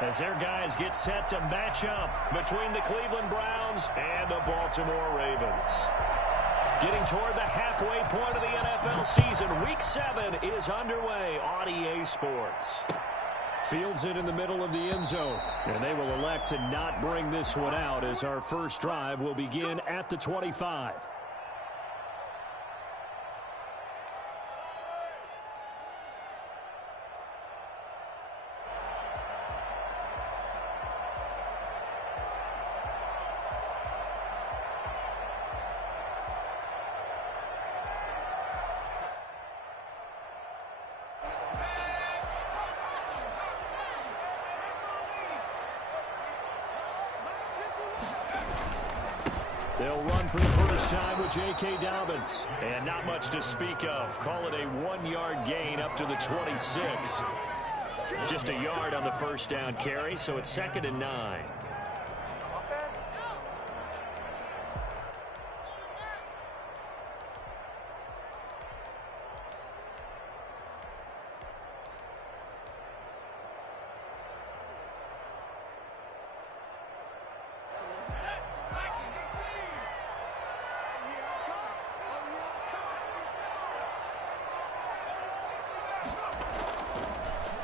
as their guys get set to match up between the Cleveland Browns and the Baltimore Ravens. Getting toward the halfway point of the NFL season, Week 7 is underway on EA Sports. Fields it in the middle of the end zone, and they will elect to not bring this one out as our first drive will begin at the 25. They'll run for the first time with J.K. Dobbins. And not much to speak of. Call it a 1-yard gain up to the 26. Just a yard on the first down carry, so it's 2nd and 9.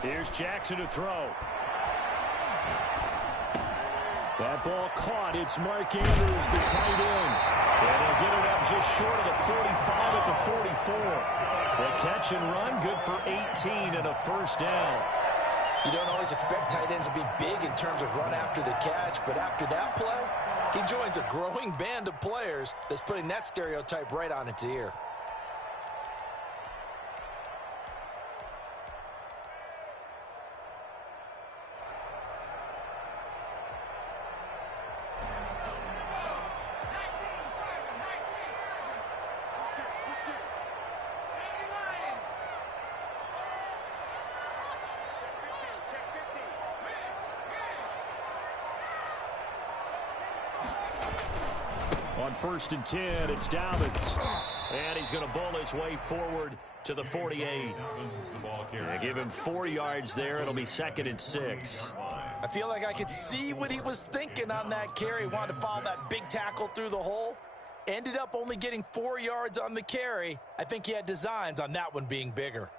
Here's Jackson to throw. That ball caught. It's Mark Andrews, the tight end. And they'll get it up just short of the 45 at the 44. The catch and run, good for 18 and a first down. You don't always expect tight ends to be big in terms of run after the catch, but after that play, he joins a growing band of players that's putting that stereotype right on its ear. On 1st and 10, it's Dobbins. And he's going to bowl his way forward to the 48. They give him 4 yards there. It'll be 2nd and 6. I feel like I could see what he was thinking on that carry. He wanted to follow that big tackle through the hole. Ended up only getting 4 yards on the carry. I think he had designs on that one being bigger.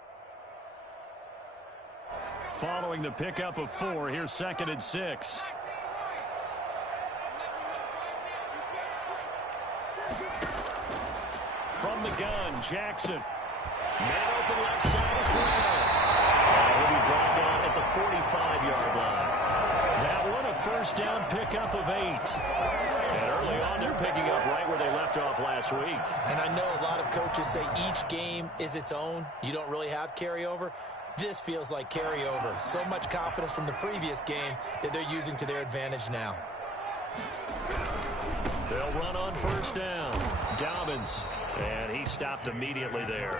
Following the pickup of 4, here's 2nd and 6. From the gun, Jackson. Man open left side is Brown. And he'll be brought down at the 45-yard line. That one a first down pickup of 8. And early on, they're picking up right where they left off last week. And I know a lot of coaches say each game is its own. You don't really have carryover. This feels like carryover. So much confidence from the previous game that they're using to their advantage now. They'll run on first down. Dobbins. And he stopped immediately there.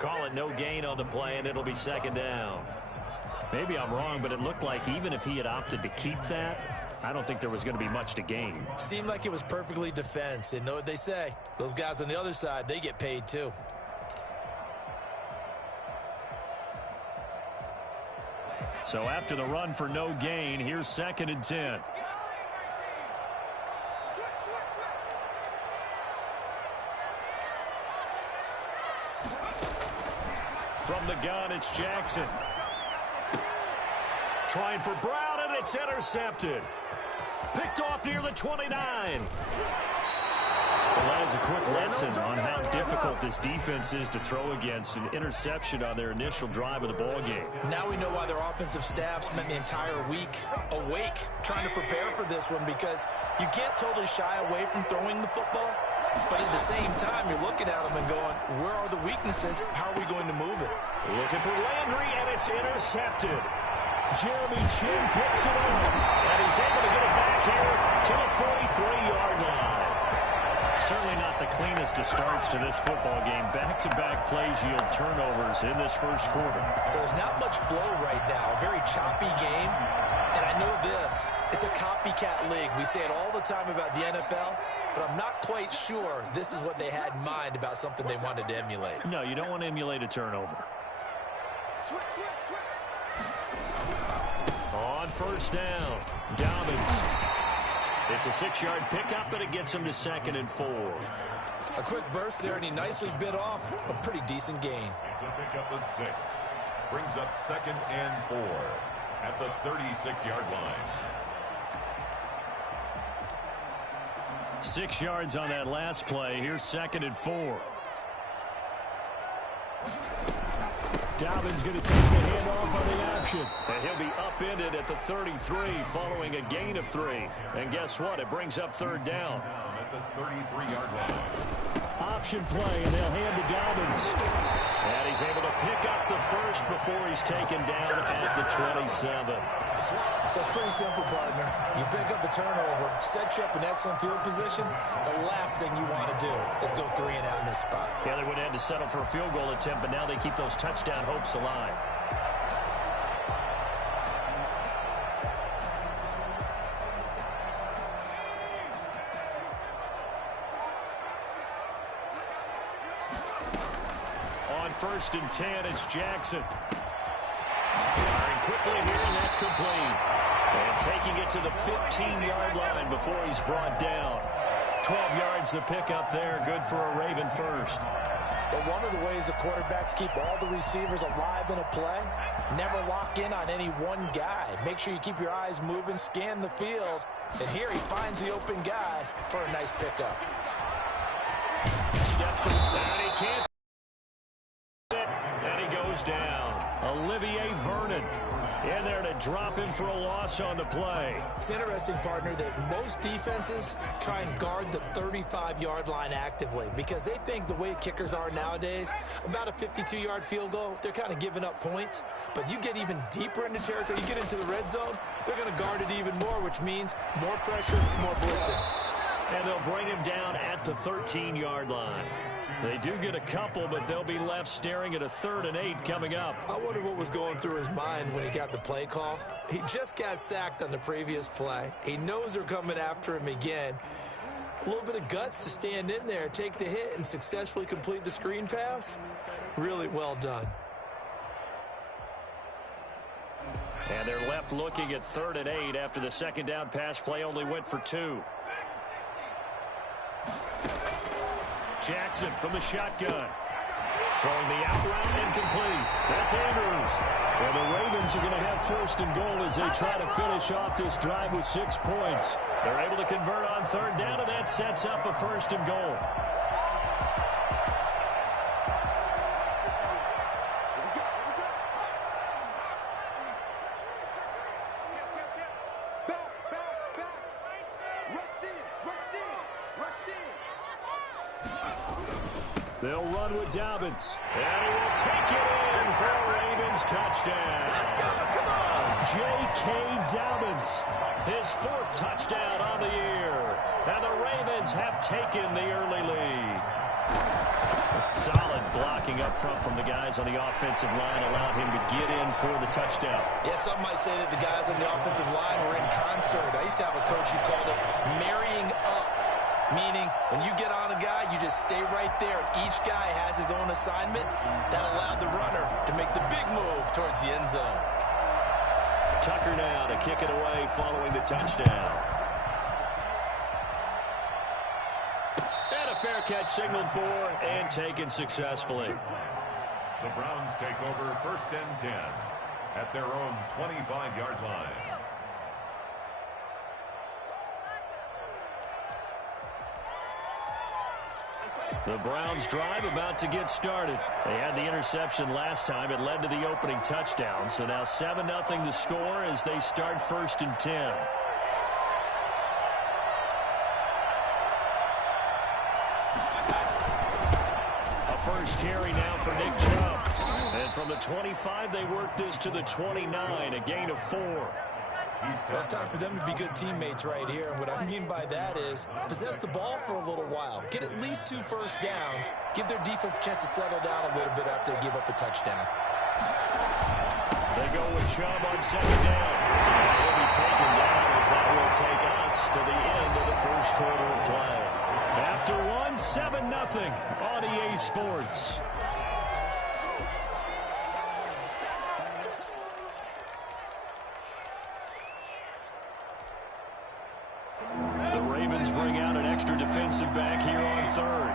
Call it no gain on the play, and it'll be 2nd down. Maybe I'm wrong, but it looked like even if he had opted to keep that, I don't think there was going to be much to gain. Seemed like it was perfectly defense. And know what they say. Those guys on the other side, they get paid too. So after the run for no gain, here's 2nd and 10. From the gun, it's Jackson. Trying for Brown, and it's intercepted. Picked off near the 29. Well, that's a quick lesson on how difficult this defense is to throw against. An interception on their initial drive of the ball game. Now we know why their offensive staff spent the entire week awake trying to prepare for this one, because you can't totally shy away from throwing the football. But at the same time, you're looking at them and going, where are the weaknesses? How are we going to move it? Looking for Landry, and it's intercepted. Jeremy Chin picks it up, and he's able to get it back here to the 43-yard line. Certainly not the cleanest of starts to this football game. Back-to-back plays yield turnovers in this first quarter. So there's not much flow right now. A very choppy game. And I know this. It's a copycat league. We say it all the time about the NFL. But I'm not quite sure this is what they had in mind about something they wanted to emulate. No, you don't want to emulate a turnover. first down. Dobbins. It's a 6-yard pickup, and it gets him to 2nd and 4. A quick burst there, and he nicely bit off a pretty decent gain. It's a pickup of 6. Brings up 2nd and 4 at the 36-yard line. 6 yards on that last play. Here's 2nd and 4. Dobbins going to take the handoff on the option. And he'll be upended at the 33 following a gain of 3. And guess what? It brings up 3rd down. At the 33-yard line. Option play, and they'll hand to Dobbins. And he's able to pick up the first before he's taken down at the 27. So it's pretty simple, partner. You pick up a turnover, set you up in excellent field position. The last thing you want to do is go 3 and out in this spot. Yeah, they would have had to settle for a field goal attempt, but now they keep those touchdown hopes alive. On 1st and 10, it's Jackson. Firing quickly here, and that's complete. And taking it to the 15-yard line before he's brought down. 12 yards the pickup there. Good for a Raven first. But one of the ways the quarterbacks keep all the receivers alive in a play, never lock in on any one guy. Make sure you keep your eyes moving, scan the field. And here he finds the open guy for a nice pickup. Steps and he can't. And he goes down. Olivier Vernon in there to drop him for a loss on the play. It's interesting, partner, that most defenses try and guard the 35-yard line actively because they think the way kickers are nowadays, about a 52-yard field goal, they're kind of giving up points. But you get even deeper into territory, you get into the red zone, they're going to guard it even more, which means more pressure, more blitzing. And they'll bring him down at the 13-yard line. They do get a couple, but they'll be left staring at a 3rd and 8 coming up. I wonder what was going through his mind when he got the play call. He just got sacked on the previous play. He knows they're coming after him again. A little bit of guts to stand in there, take the hit, and successfully complete the screen pass. Really well done. And they're left looking at 3rd and 8 after the 2nd down pass play only went for 2. Jackson from the shotgun. Throwing the out route and complete. That's Andrews. And the Ravens are going to have 1st and goal as they try to finish off this drive with 6 points. They're able to convert on 3rd down, and that sets up a 1st and goal. They'll run with Dobbins. And he will take it in for a Ravens touchdown. J.K. Dobbins, his 4th touchdown on the year. And the Ravens have taken the early lead. A solid blocking up front from the guys on the offensive line allowed him to get in for the touchdown. Yeah, some might say that the guys on the offensive line were in concert. I used to have a coach who called it marrying up. Meaning, when you get on a guy, you just stay right there. Each guy has his own assignment. That allowed the runner to make the big move towards the end zone. Tucker now to kick it away following the touchdown. And a fair catch signaled for and taken successfully. The Browns take over 1st and 10 at their own 25-yard line. The Browns drive about to get started. They had the interception last time. It led to the opening touchdown. So now 7-0 to score as they start 1st and 10. A first carry now for Nick Chubb. And from the 25, they work this to the 29, a gain of 4. Well, it's time for them to be good teammates right here. And what I mean by that is possess the ball for a little while. Get at least 2 first downs. Give their defense a chance to settle down a little bit after they give up a touchdown. They go with Chubb on 2nd down. He'll be taken down as that will take us to the end of the 1st quarter of play. After 7-0 on EA Sports. The Ravens bring out an extra defensive back here on third.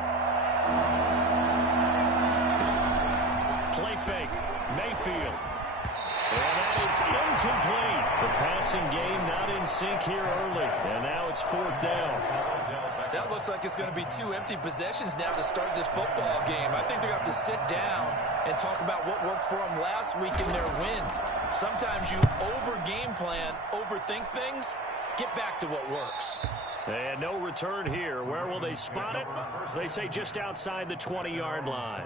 Play fake. Mayfield. And that is incomplete. The passing game not in sync here early. And now it's fourth down. That looks like it's going to be 2 empty possessions now to start this football game. I think they're going to have to sit down and talk about what worked for them last week in their win. Sometimes you over-game plan, overthink things, get back to what works. And no return here. Where will they spot it? They say just outside the 20-yard line.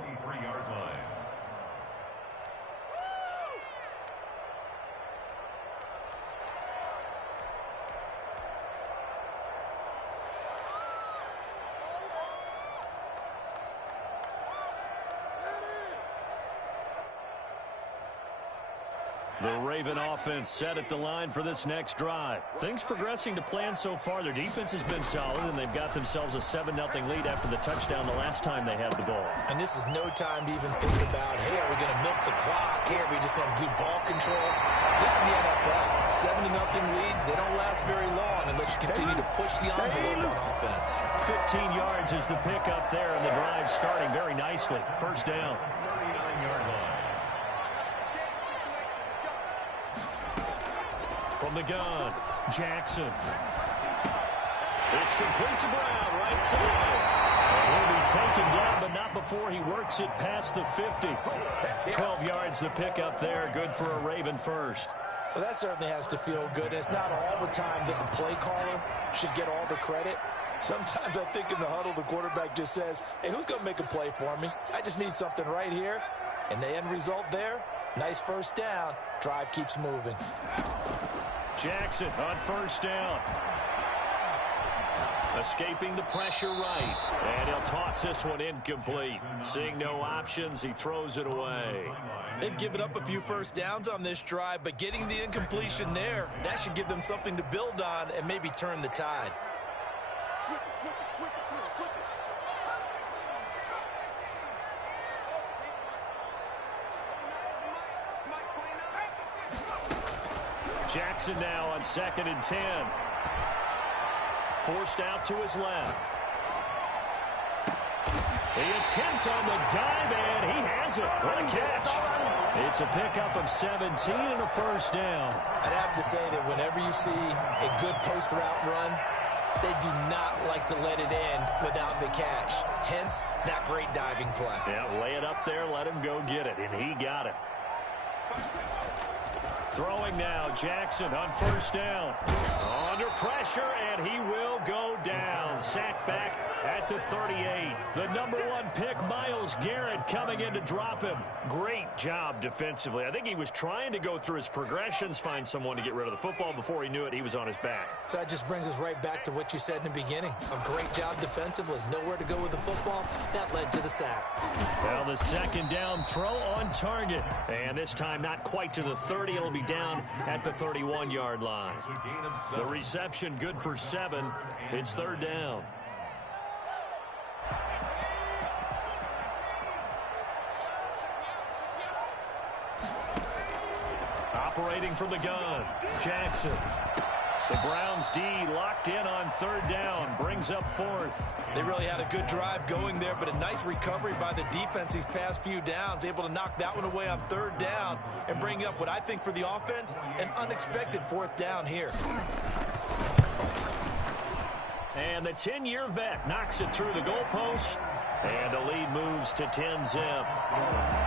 The Raven offense set at the line for this next drive. Things progressing to plan so far. Their defense has been solid, and they've got themselves a 7-0 lead after the touchdown the last time they had the ball. And this is no time to even think about, hey, are we going to milk the clock? Here, we just have good ball control. This is the NFL. 7-0 leads, they don't last very long unless you continue to push the envelope on offense. 15 yards is the pickup there, and the drive starting very nicely. First down. From the gun, Jackson. It's complete to Brown, right side. He'll be taken down, but not before he works it past the 50. 12 yards the pickup there, good for a Raven first. Well, that certainly has to feel good. It's not all the time that the play caller should get all the credit. Sometimes I think in the huddle, the quarterback just says, hey, who's going to make a play for me? I just need something right here. And the end result there, nice first down. Drive keeps moving. Jackson on first down. Escaping the pressure right. And he'll toss this one incomplete. Seeing no options, he throws it away. They've given up a few first downs on this drive, but getting the incompletion there, that should give them something to build on and maybe turn the tide. Jackson now on 2nd and 10. Forced out to his left. The attempt on the dive, and he has it. What a catch. It's a pickup of 17 and a first down. I'd have to say that whenever you see a good post route run, they do not like to let it in without the catch. Hence, that great diving play. Yeah, lay it up there, let him go get it, and he got it. Throwing now, Jackson on first down. Under pressure, and he will go down. Sacked back at the 38. The #1 pick, Myles Garrett, coming in to drop him. Great job defensively. I think he was trying to go through his progressions, find someone to get rid of the football. Before he knew it, he was on his back. So that just brings us right back to what you said in the beginning. A great job defensively. Nowhere to go with the football. That led to the sack. Well, the second down throw on target. And this time not quite to the 30. It'll be down at the 31-yard line. The reception good for 7. It's third down. Operating from the gun, Jackson. The Browns D locked in on third down, brings up fourth. They really had a good drive going there, but a nice recovery by the defense these past few downs, able to knock that one away on third down and bring up what I think for the offense, an unexpected fourth down here. And the 10-year vet knocks it through the goalpost, and the lead moves to 10-zip.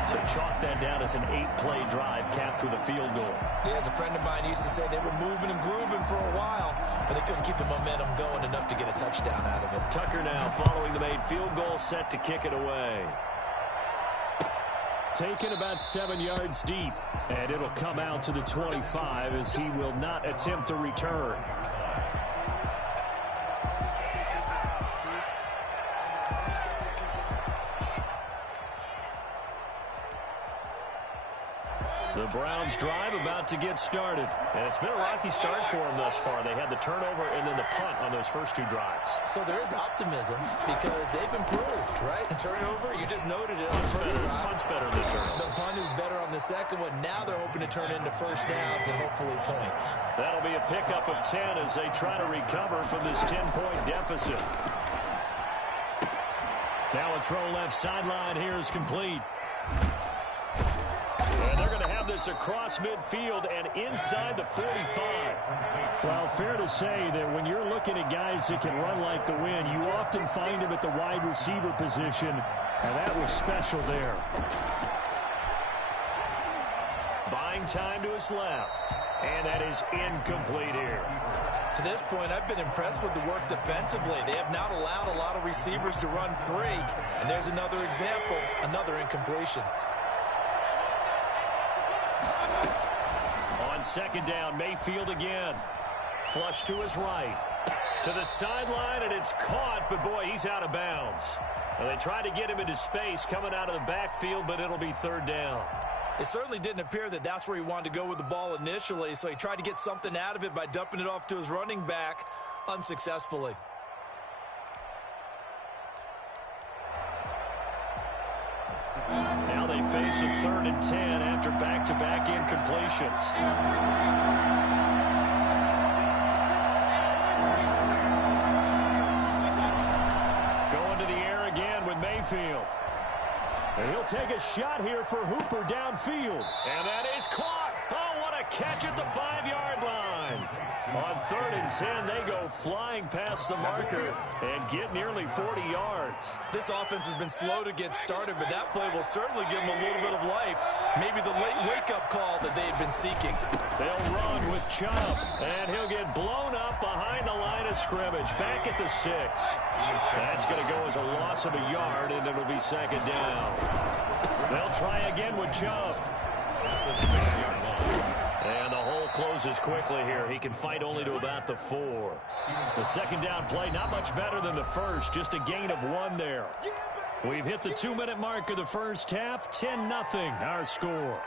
So chalk that down as an 8-play drive capped with a field goal. Yeah, as a friend of mine used to say, they were moving and grooving for a while, but they couldn't keep the momentum going enough to get a touchdown out of it. Tucker now following the made field goal, set to kick it away. Taken about 7 yards deep, and it'll come out to the 25 as he will not attempt a return. The Browns drive about to get started. And it's been a rocky start for them thus far. They had the turnover and then the punt on those first two drives. So there is optimism because they've improved, right? Turnover, you just noted it. Punt's better than the turnover. The punt is better on the second one. Now they're hoping to turn into first downs and hopefully points. That'll be a pickup of 10 as they try to recover from this 10-point deficit. Now a throw left sideline here is complete. And they're going to have this across midfield and inside the 45. Well, fair to say that when you're looking at guys that can run like the wind, you often find them at the wide receiver position, and that was special there. Buying time to his left, and that is incomplete here. To this point, I've been impressed with the work defensively. They have not allowed a lot of receivers to run free, and there's another example, another incompletion. On second down, Mayfield again. Flush to his right. To the sideline, and it's caught, but boy, he's out of bounds. And they tried to get him into space coming out of the backfield, but it'll be third down. It certainly didn't appear that that's where he wanted to go with the ball initially, so he tried to get something out of it by dumping it off to his running back unsuccessfully. Now they face a 3rd and 10 after back-to-back incompletions. Going to the air again with Mayfield. And he'll take a shot here for Hooper downfield. And that is caught. Oh, what a catch at the 5-yard line. On 3rd and 10, they go flying past the marker and get nearly 40 yards. This offense has been slow to get started, but that play will certainly give them a little bit of life. Maybe the late wake-up call that they've been seeking. They'll run with Chubb, and he'll get blown up behind the line of scrimmage, back at the 6. That's going to go as a loss of a yard, and it'll be second down. They'll try again with Chubb. And the hole closes quickly here. He can fight only to about the 4. The second down play, not much better than the first, just a gain of 1 there. We've hit the 2-minute mark of the first half, 10-0 our score.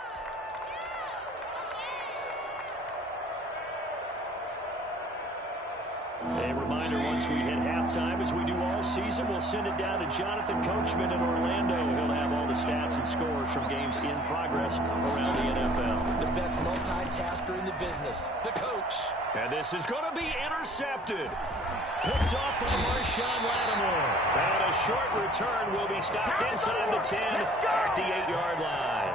A reminder, once we hit halftime, as we do all season, we'll send it down to Jonathan Coachman in Orlando. He'll have all the stats and scores from games in progress around the NFL. The best multitasker in the business, the coach. And this is going to be intercepted. Picked off by Marshawn Lattimore. And a short return will be stopped inside the 10 at the 8-yard line.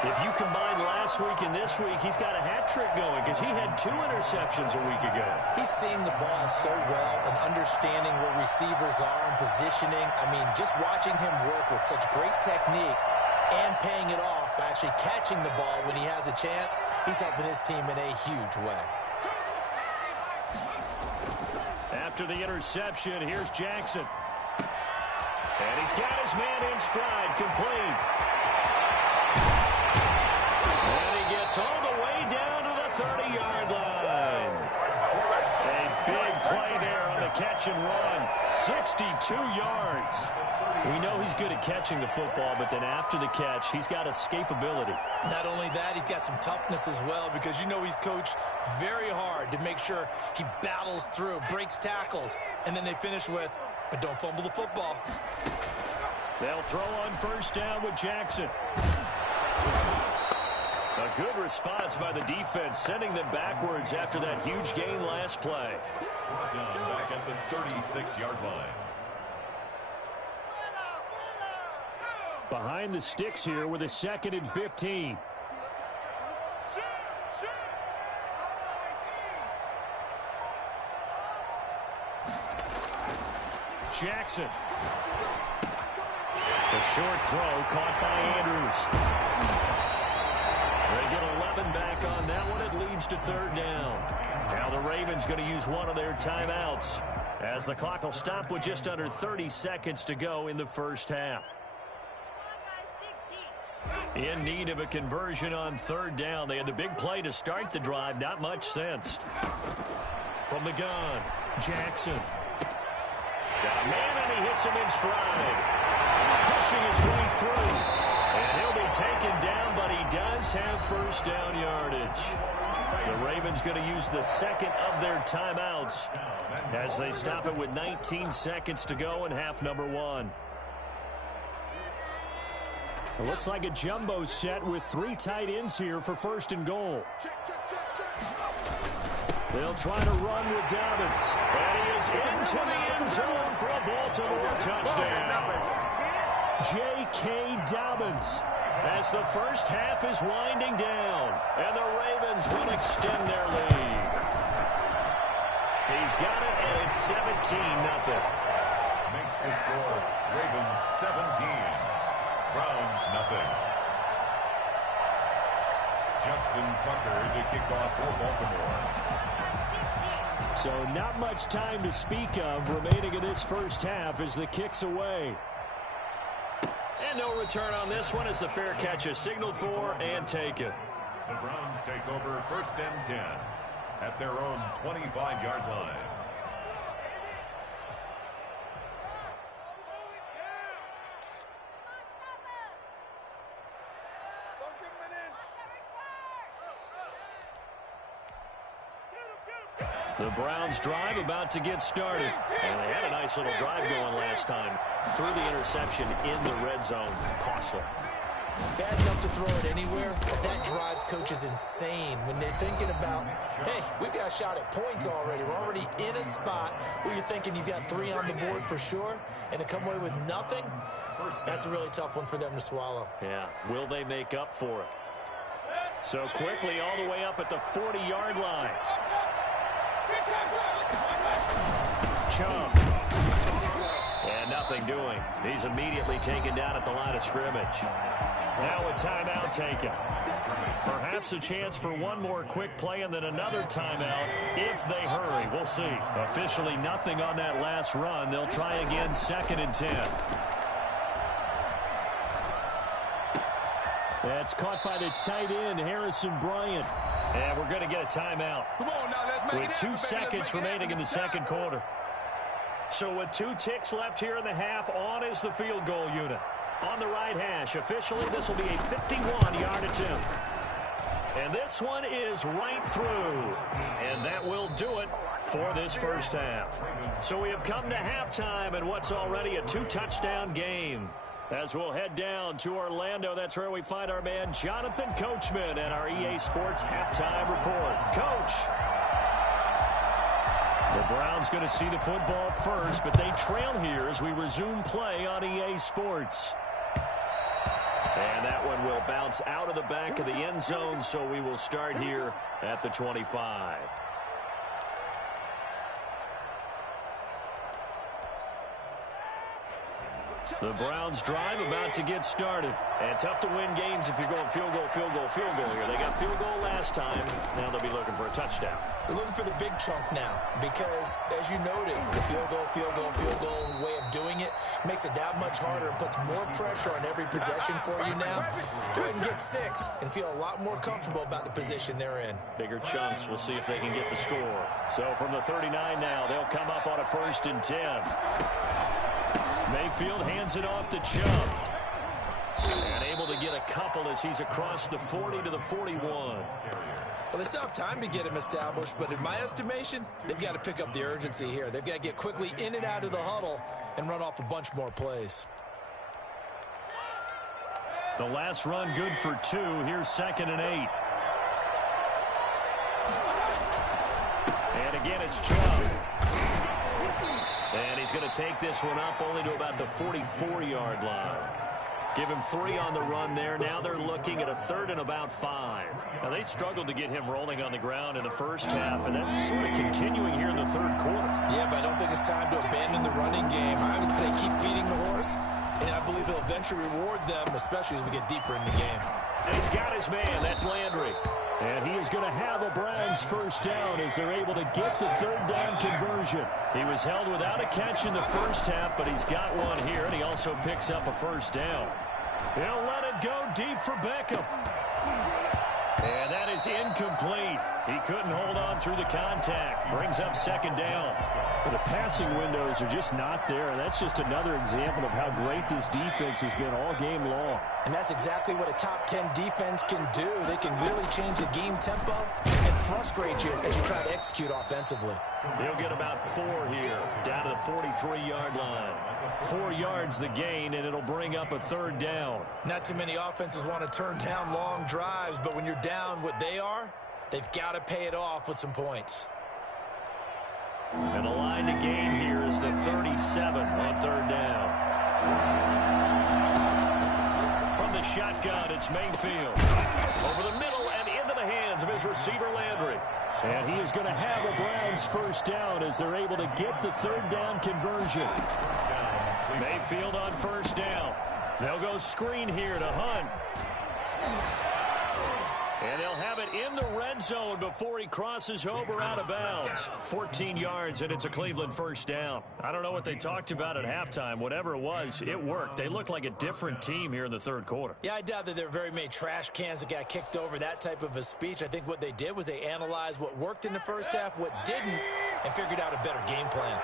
If you combine last week and this week, he's got a hat trick going because he had 2 interceptions a week ago. He's seeing the ball so well and understanding where receivers are and positioning. I mean, just watching him work with such great technique and paying it off by actually catching the ball when he has a chance, he's helping his team in a huge way. After the interception, here's Jackson. And he's got his man in stride, complete. And he gets all the way down to the 30-yard line. A big play there on the catch and run. 62 yards. We know he's good at catching the football, but then after the catch, he's got escapability. Not only that, he's got some toughness as well because you know he's coached very hard to make sure he battles through, breaks tackles, and then they finish with, but don't fumble the football. They'll throw on first down with Jackson. A good response by the defense, sending them backwards after that huge gain last play. Back at the 36-yard line. Behind the sticks here with a 2nd and 15. Jackson. The short throw caught by Andrews. They get 11 back on that one. It leads to third down. Now the Ravens going to use one of their timeouts as the clock will stop with just under 30 seconds to go in the first half. In need of a conversion on third down. They had the big play to start the drive. Not much sense. From the gun, Jackson. Got a man, and he hits him in stride. Pushing his way through. And he'll be taken down, but he does have first down yardage. The Ravens going to use the second of their timeouts as they stop it with 19 seconds to go in half number 1. It looks like a jumbo set with 3 tight ends here for first and goal. They'll try to run with Dobbins. And he is into the end zone for a Baltimore touchdown. J.K. Dobbins. As the first half is winding down, and the Ravens will extend their lead. He's got it, and it's 17-0. Makes the score Ravens 17, Browns nothing. Justin Tucker to kick off for Baltimore. So not much time to speak of remaining in this first half as the kick's away. And no return on this one as the fair catch is signaled for and taken. The Browns take over first and 10 at their own 25-yard line. The Browns drive about to get started. And they had a nice little drive going last time. Threw the interception in the red zone. Costly. Bad enough to throw it anywhere, but that drives coaches insane when they're thinking about, hey, we've got a shot at points already. We're already in a spot where you're thinking you've got 3 on the board for sure, and to come away with nothing, that's a really tough one for them to swallow. Yeah, will they make up for it? So quickly all the way up at the 40-yard line. Chubb. And nothing doing. He's immediately taken down at the line of scrimmage. Now a timeout taken. Perhaps a chance for one more quick play and then another timeout if they hurry. We'll see. Officially nothing on that last run. They'll try again 2nd and 10. That's caught by the tight end, Harrison Bryant. And we're going to get a timeout. Come on now, let's make with it 2 happen, seconds remaining in the second quarter. So with 2 ticks left here in the half, on is the field goal unit. On the right hash, officially this will be a 51-yard attempt. And this one is right through. And that will do it for this first half. So we have come to halftime in what's already a 2-touchdown game. As we'll head down to Orlando, that's where we find our man Jonathan Coachman and our EA Sports halftime report. Coach. The Browns going to see the football first, but they trail here as we resume play on EA Sports. And that one will bounce out of the back of the end zone, so we will start here at the 25. The Browns drive about to get started. And tough to win games if you're going field goal, field goal, field goal here. They got field goal last time. Now they'll be looking for a touchdown. They're looking for the big chunk now because, as you noted, the field goal way of doing it makes it that much harder and puts more pressure on every possession for you now. Go ahead and get 6 and feel a lot more comfortable about the position they're in. Bigger chunks. We'll see if they can get the score. So from the 39 now, they'll come up on a 1st and 10. Mayfield hands it off to Chubb. And able to get a couple as he's across the 40 to the 41. Well, they still have time to get him established, but in my estimation, they've got to pick up the urgency here. They've got to get quickly in and out of the huddle and run off a bunch more plays. The last run good for 2. Here's 2nd and 8. And again, it's Chubb. And he's going to take this one up only to about the 44-yard line. Give him 3 on the run there. Now they're looking at a 3rd and about 5. Now, they struggled to get him rolling on the ground in the first half, and that's sort of continuing here in the 3rd quarter. Yeah, but I don't think it's time to abandon the running game. I would say keep feeding the horse, and I believe he'll eventually reward them, especially as we get deeper in the game. And he's got his man. That's Landry. And he is going to have a Browns first down as they're able to get the 3rd down conversion. He was held without a catch in the first half, but he's got one here, and he also picks up a first down. He'll let it go deep for Beckham. And that is incomplete. He couldn't hold on through the contact. Brings up second down. But the passing windows are just not there. That's just another example of how great this defense has been all game long. And that's exactly what a top 10 defense can do. They can really change the game tempo and frustrate you as you try to execute offensively. He'll get about 4 here, down to the 43-yard line. 4 yards the gain, and it'll bring up a third down. Not too many offenses want to turn down long drives, but when you're down what they are, they've got to pay it off with some points. And the line to gain here is the 37 on third down. From the shotgun, it's Mayfield. Over the middle and into the hands of his receiver, Landry. And he is going to have a Browns first down as they're able to get the third down conversion. Mayfield on first down. They'll go screen here to Hunt. And they'll have it in the red zone before he crosses over out of bounds. 14 yards, and it's a Cleveland first down. I don't know what they talked about at halftime. Whatever it was, it worked. They looked like a different team here in the third quarter. Yeah, I doubt that there were very many trash cans that got kicked over, that type of a speech. I think what they did was they analyzed what worked in the first half, what didn't, and figured out a better game plan.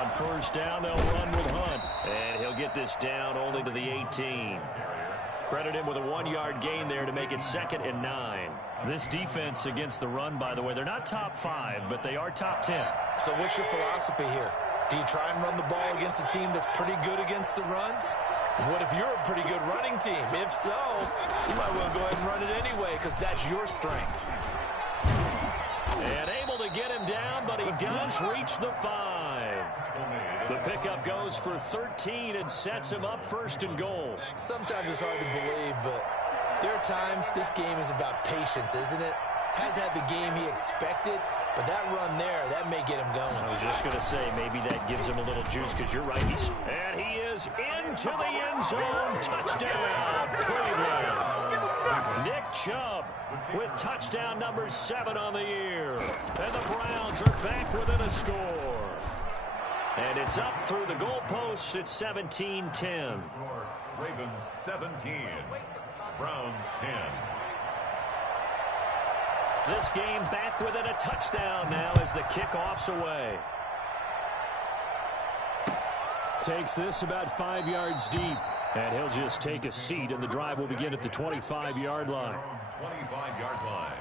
On first down, they'll run with Hunt. And he'll get this down only to the 18. Credit him with a 1-yard gain there to make it 2nd and 9. This defense against the run, by the way, they're not top 5, but they are top 10. So what's your philosophy here? Do you try and run the ball against a team that's pretty good against the run? What if you're a pretty good running team? If so, you might want to go ahead and run it anyway because that's your strength. And able to get him down, but he does reach the 5. The pickup goes for 13 and sets him up 1st and goal. Sometimes it's hard to believe, but there are times this game is about patience, isn't it? Has had the game he expected, but that run there, that may get him going. I was just going to say, maybe that gives him a little juice because you're right. And he is into the end zone. Touchdown, Cleveland. Nick Chubb with touchdown number 7 on the year. And the Browns are back within a score. And it's up through the goalposts. It's 17-10. Ravens 17, Browns 10. This game back within a touchdown now as the kickoff's away. Takes this about 5 yards deep. And he'll just take a seat, and the drive will begin at the 25-yard line. 25-yard line.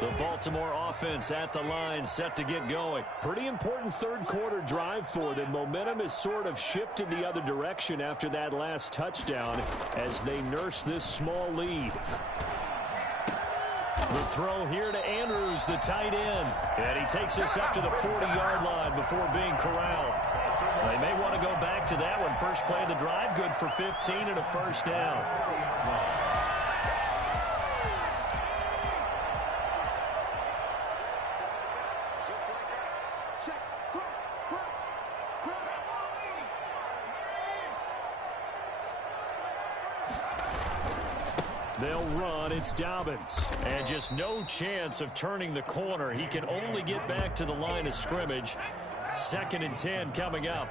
The Baltimore offense at the line, set to get going. Pretty important third quarter drive for them. Momentum has sort of shifted the other direction after that last touchdown as they nurse this small lead. The throw here to Andrews, the tight end. And he takes this up to the 40-yard line before being corralled. They may want to go back to that one. First play of the drive, good for 15 and a first down. They'll run. It's Dobbins. And just no chance of turning the corner. He can only get back to the line of scrimmage. 2nd and 10 coming up.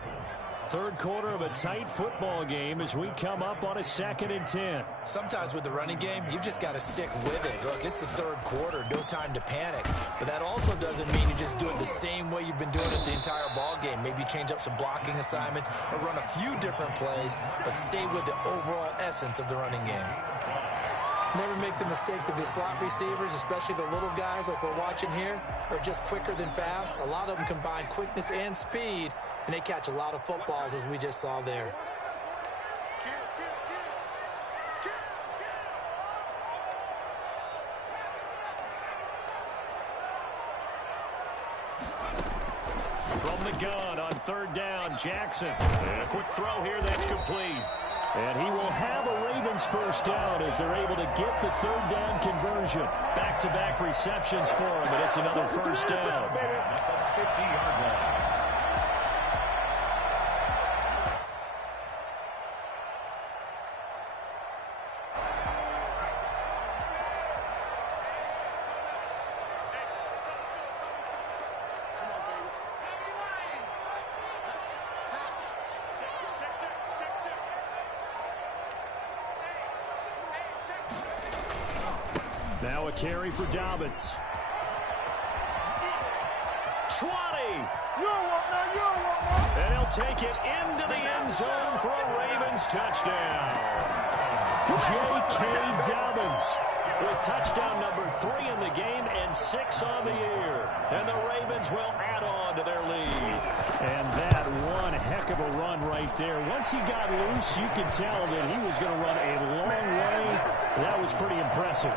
Third quarter of a tight football game as we come up on a 2nd and 10. Sometimes with the running game, you've just got to stick with it. Look, it's the third quarter. No time to panic. But that also doesn't mean you just do it the same way you've been doing it the entire ball game. Maybe change up some blocking assignments or run a few different plays, but stay with the overall essence of the running game. Never make the mistake that the slot receivers, especially the little guys like we're watching here, are just quicker than fast. A lot of them combine quickness and speed, and they catch a lot of footballs, as we just saw there. From the gun on third down, Jackson. And a quick throw here that's complete. And he will have a Ravens first down as they're able to get the third down conversion. Back-to-back receptions for him, and it's another first down. 50-yard line. now a carry for Dobbins. 20. And he'll take it into the end zone for a Ravens touchdown. J.K. Dobbins with touchdown number 3 in the game and 6 on the year. And the Ravens will add on to their lead. And that one heck of a run right there. Once he got loose, you could tell that he was going to run a long way. That was pretty impressive.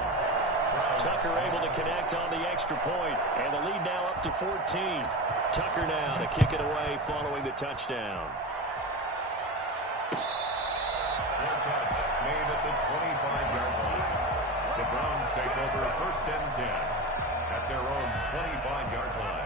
Tucker able to connect on the extra point, and the lead now up to 14. Tucker now to kick it away following the touchdown. One catch made at the 25-yard line. The Browns take over first and 10 at their own 25-yard line.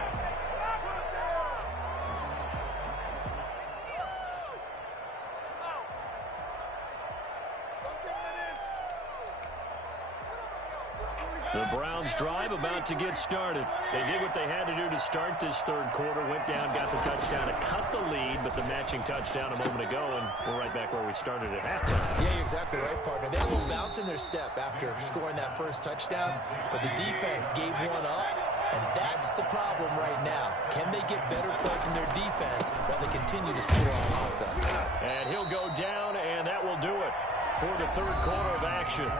The Browns drive about to get started. They did what they had to do to start this third quarter. Went down, got the touchdown to cut the lead, but the matching touchdown a moment ago, and we're right back where we started at halftime. Yeah, you're exactly right, partner. They had a little bounce in their step after scoring that first touchdown, but the defense gave one up, and that's the problem right now. Can they get better play from their defense while they continue to score on offense? And he'll go down, and that will do it for the third quarter of action.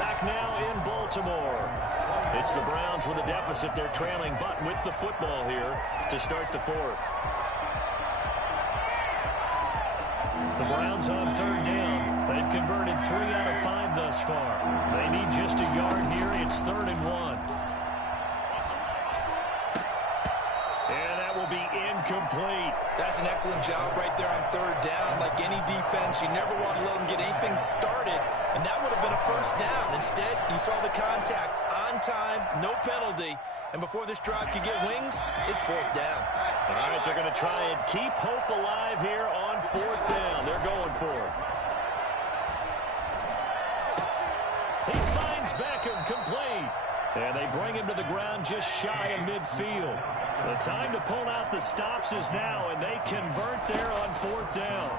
Back now in Baltimore. It's the Browns with a deficit. They're trailing, but with the football here to start the fourth. The Browns on third down. They've converted 3 out of 5 thus far. They need just a yard here. It's 3rd and 1. And that will be incomplete. That's an excellent job right there on third down. Like any defense, you never want to let them get anything started, and that would have been a first down. Instead, you saw the contact on time, no penalty, and before this drive could get wings, it's 4th down. All right, they're going to try and keep hope alive here on 4th down. They're going for it. He finds Beckham complete, and they bring him to the ground just shy of midfield. The time to pull out the stops is now, and they convert there on 4th down.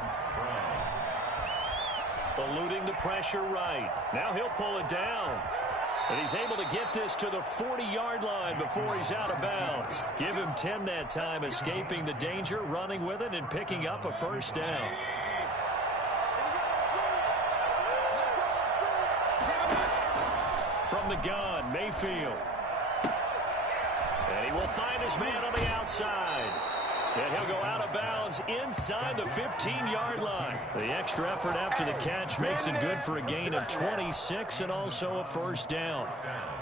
Eluding the pressure right. Now he'll pull it down. And he's able to get this to the 40-yard line before he's out of bounds. Give him 10 that time, escaping the danger, running with it, and picking up a first down. From the gun, Mayfield. And he will find his man on the outside. And he'll go out of bounds inside the 15-yard line. The extra effort after the catch makes it good for a gain of 26 and also a first down.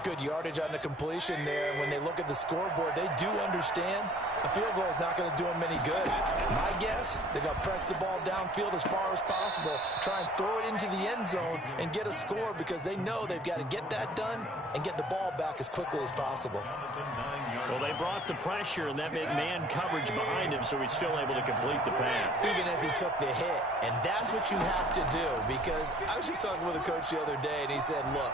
Good yardage on the completion there. And when they look at the scoreboard, they do understand a field goal is not going to do them any good. My guess, they're going to press the ball downfield as far as possible, try and throw it into the end zone and get a score because they know they've got to get that done and get the ball back as quickly as possible. Well, they brought the pressure, and that meant man coverage behind him, so he's still able to complete the pass. Even as he took the hit, and that's what you have to do, because I was just talking with a coach the other day, and he said, look,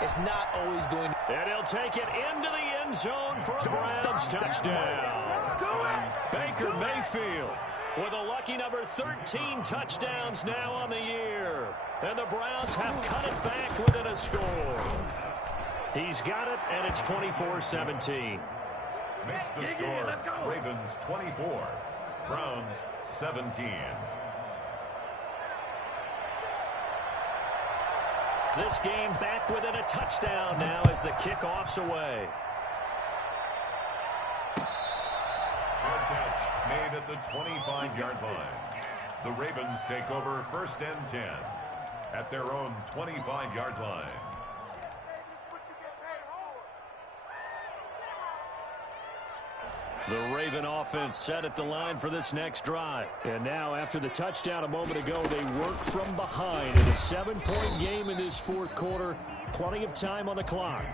it's not always going to... And he'll take it into the end zone for a Browns touchdown. Baker Mayfield with a lucky number 13 touchdowns now on the year. And the Browns have cut it back within a score. He's got it, and it's 24-17. Makes the score Ravens 24, Browns 17. This game back within a touchdown now as the kickoff's away. Short catch made at the 25-yard line. The Ravens take over first and 10 at their own 25-yard line. The Raven offense set at the line for this next drive. And now, after the touchdown a moment ago, they work from behind in a 7-point game in this fourth quarter. Plenty of time on the clock.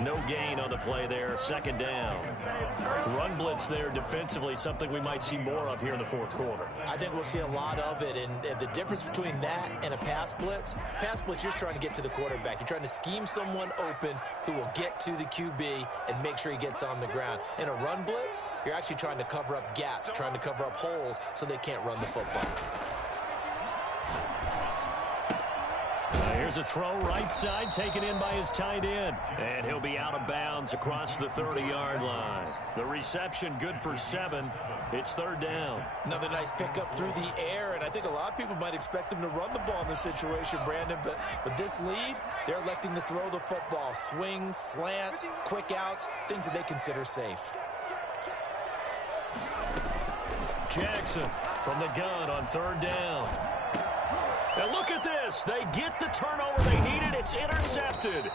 No gain on the play there. Second down. Run blitz there defensively, something we might see more of here in the fourth quarter. I think we'll see a lot of it, and the difference between that and a pass blitz, you're just trying to get to the quarterback. You're trying to scheme someone open who will get to the QB and make sure he gets on the ground. In a run blitz, you're actually trying to cover up gaps, trying to cover up holes so they can't run the football. Here's a throw right side, taken in by his tight end. And he'll be out of bounds across the 30-yard line. The reception good for 7. It's 3rd down. Another nice pickup through the air, and I think a lot of people might expect him to run the ball in this situation, Brandon, but with this lead, they're electing to throw the football. Swings, slants, quick outs, things that they consider safe. Jackson from the gun on 3rd down. And look at this. They get the turnover they needed. It's intercepted.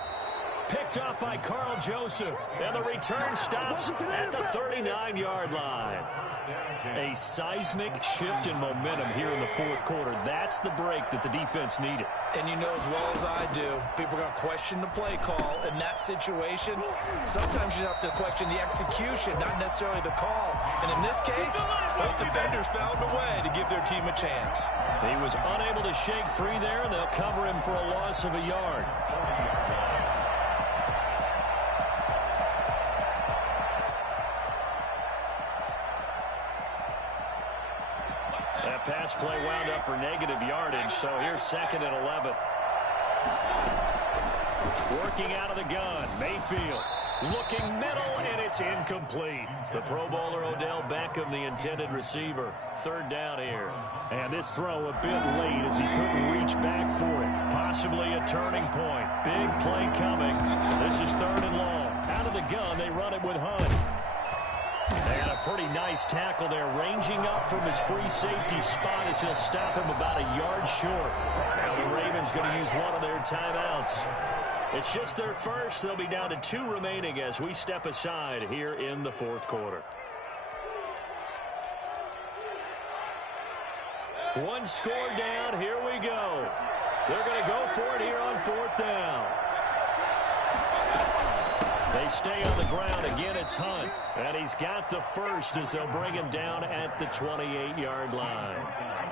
Picked up by Carl Joseph. And the return stops at the 39-yard line. A seismic shift in momentum here in the 4th quarter. That's the break that the defense needed. And you know as well as I do, people are going to question the play call in that situation. Sometimes you have to question the execution, not necessarily the call. And in this case, those defenders found a way to give their team a chance. He was unable to shake free there, and they'll cover him for a loss of a yard. That pass play wound up for negative yardage, so here's 2nd and 11. Working out of the gun, Mayfield. Looking middle, and it's incomplete. The Pro Bowler Odell Beckham, the intended receiver. 3rd down here. And this throw a bit late as he couldn't reach back for it. Possibly a turning point. Big play coming. This is 3rd and long. Out of the gun, they run it with Hunt. And a pretty nice tackle there, ranging up from his free safety spot as he'll stop him about a yard short. Now the Ravens going to use one of their timeouts. It's just their first. They'll be down to 2 remaining as we step aside here in the 4th quarter. One score down. Here we go. They're going to go for it here on 4th down. They stay on the ground. Again, it's Hunt. And he's got the first as they'll bring him down at the 28-yard line.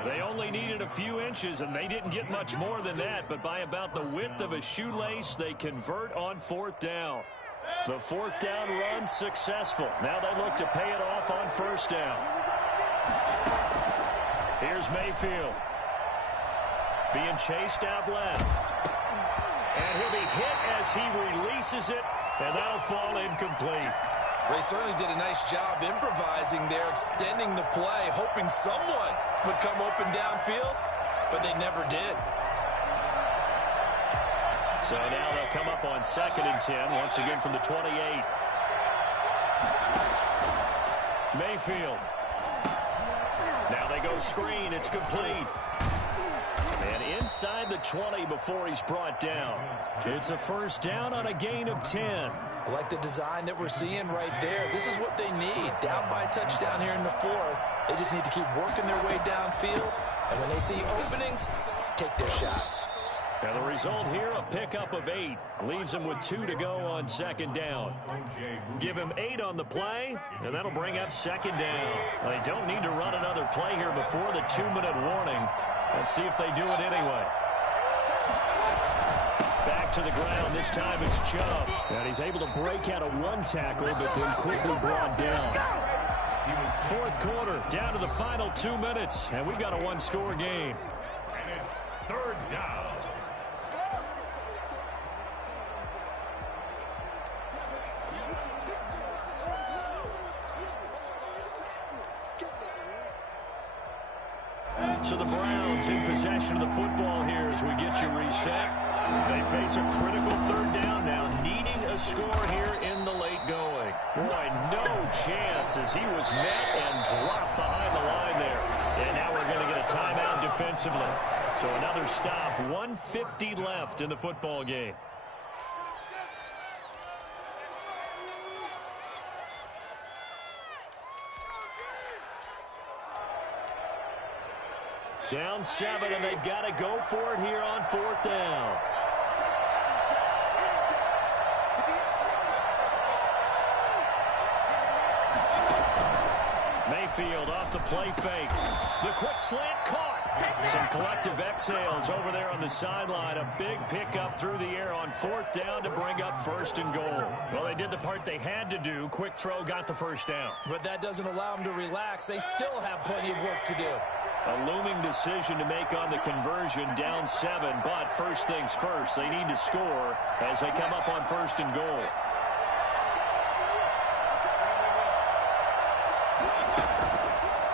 They only needed a few inches, and they didn't get much more than that. But by about the width of a shoelace, they convert on 4th down. The 4th down run successful. Now they look to pay it off on 1st down. Here's Mayfield. Being chased out left. And he'll be hit as he releases it. And that'll fall incomplete. They certainly did a nice job improvising there, extending the play, hoping someone would come open downfield, but they never did. So now they'll come up on 2nd and 10, once again from the 28. Mayfield. Now they go screen. It's complete. And inside the 20 before he's brought down. It's a 1st down on a gain of 10. I like the design that we're seeing right there. This is what they need. Down by a touchdown here in the 4th. They just need to keep working their way downfield. And when they see openings, take their shots. And the result here, a pickup of 8. Leaves them with 2 to go on 2nd down. Give him 8 on the play, and that'll bring up 2nd down. They don't need to run another play here before the 2-minute warning. Let's see if they do it anyway. Back to the ground. This time it's Chubb. And he's able to break out a run tackle, but then quickly brought down. 4th quarter, down to the final 2 minutes, and we've got a 1-score game. And it's 3rd down. So the Browns in possession of the football here as we get you reset. They face a critical 3rd down now, needing a score here in the late going. Boy, no chance as he was met and dropped behind the line there. And now we're going to get a timeout defensively. So another stop, 1:50 left in the football game. Down 7, and they've got to go for it here on 4th down. Mayfield off the play fake. The quick slant caught. Some collective exhales over there on the sideline. A big pickup through the air on 4th down to bring up 1st and goal. Well, they did the part they had to do. Quick throw got the 1st down. But that doesn't allow them to relax. They still have plenty of work to do. A looming decision to make on the conversion, down 7, but first things first, they need to score as they come up on 1st and goal.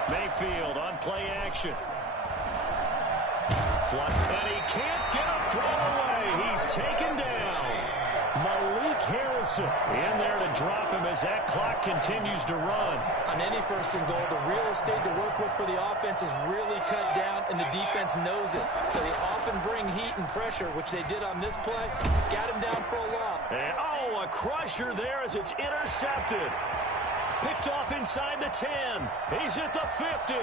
Mayfield on play action. And he can't get a throw away. He's taken down. Malik Harrison in there to drop him as that clock continues to run. On any 1st and goal, the real estate to work with for the offense is really cut down, and the defense knows it. So they often bring heat and pressure, which they did on this play. Got him down for a loss. And, a crusher there as it's intercepted. Picked off inside the 10. He's at the 50.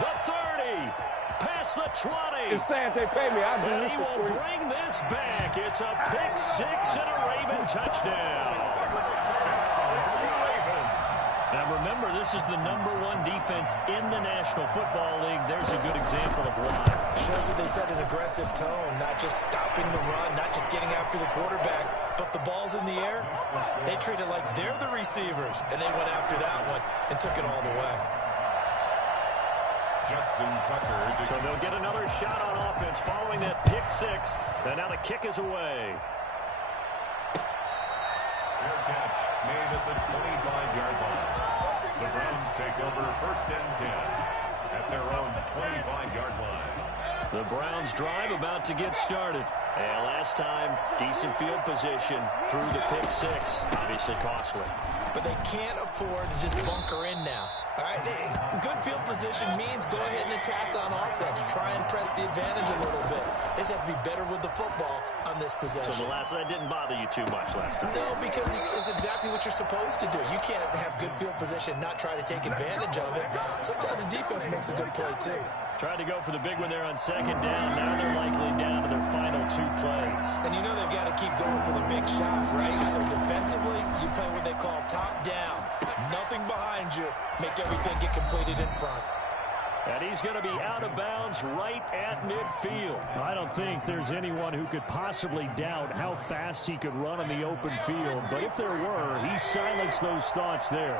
The 30. Past the 20. It's sad they pay me. I'll do And this he for will free. bring this back. It's a pick 6 and a Raven touchdown. Now remember, this is the #1 defense in the National Football League. There's a good example of why. Shows that they set an aggressive tone, not just stopping the run, not just getting after the quarterback, but the ball's in the air. They treat it like they're the receivers, and they went after that one and took it all the way. Justin Tucker. So they'll get another shot on offense following that pick 6. And now the kick is away. Fair catch made at the 25-yard line. The Browns take over 1st and 10 at their own 25-yard line. The Browns drive about to get started. And last time, decent field position through the pick 6. Obviously costly. But they can't afford to just bunker in now. All right, good field position means go ahead and attack on offense. Try and press the advantage a little bit. They just have to be better with the football on this possession. So that didn't bother you too much last time. No, because it's exactly what you're supposed to do. You can't have good field position, not try to take advantage of it. Sometimes the defense makes a good play, too. Tried to go for the big one there on 2nd down. Now they're likely down to their final 2 plays. And you know they've got to keep going for the big shot, right? So defensively, you play what they call top down. Nothing behind you. Make everything get completed in front. And he's going to be out of bounds right at midfield. I don't think there's anyone who could possibly doubt how fast he could run in the open field. But if there were, he silenced those thoughts there.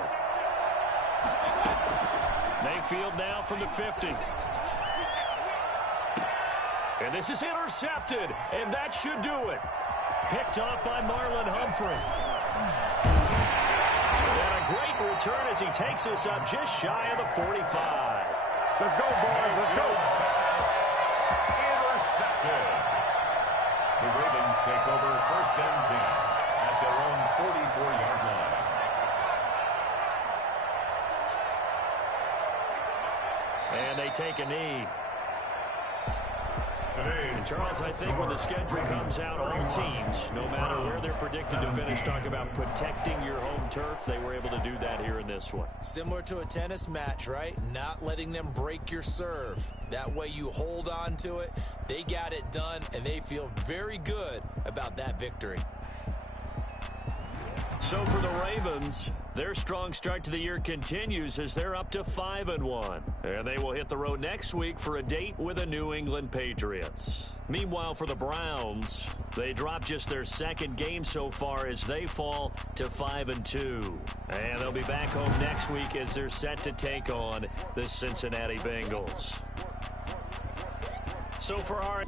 Mayfield now from the 50. And this is intercepted, and that should do it. Picked off by Marlon Humphrey. And a great return as he takes us up just shy of the 45. Let's go, boys. Let's go. Intercepted. The Ravens take over 1st and 10 at their own 44-yard line. And they take a knee. Today's And Charles, I think when the schedule comes out, all teams, no matter where they're predicted to finish, talk about protecting your home turf. They were able to do that here in this one. Similar to a tennis match, right? Not letting them break your serve. That way you hold on to it. They got it done, and they feel very good about that victory. So for the Ravens, their strong start to the year continues as they're up to 5-1. And they will hit the road next week for a date with the New England Patriots. Meanwhile, for the Browns, they drop just their 2nd game so far as they fall to 5-2. And they'll be back home next week as they're set to take on the Cincinnati Bengals. So for our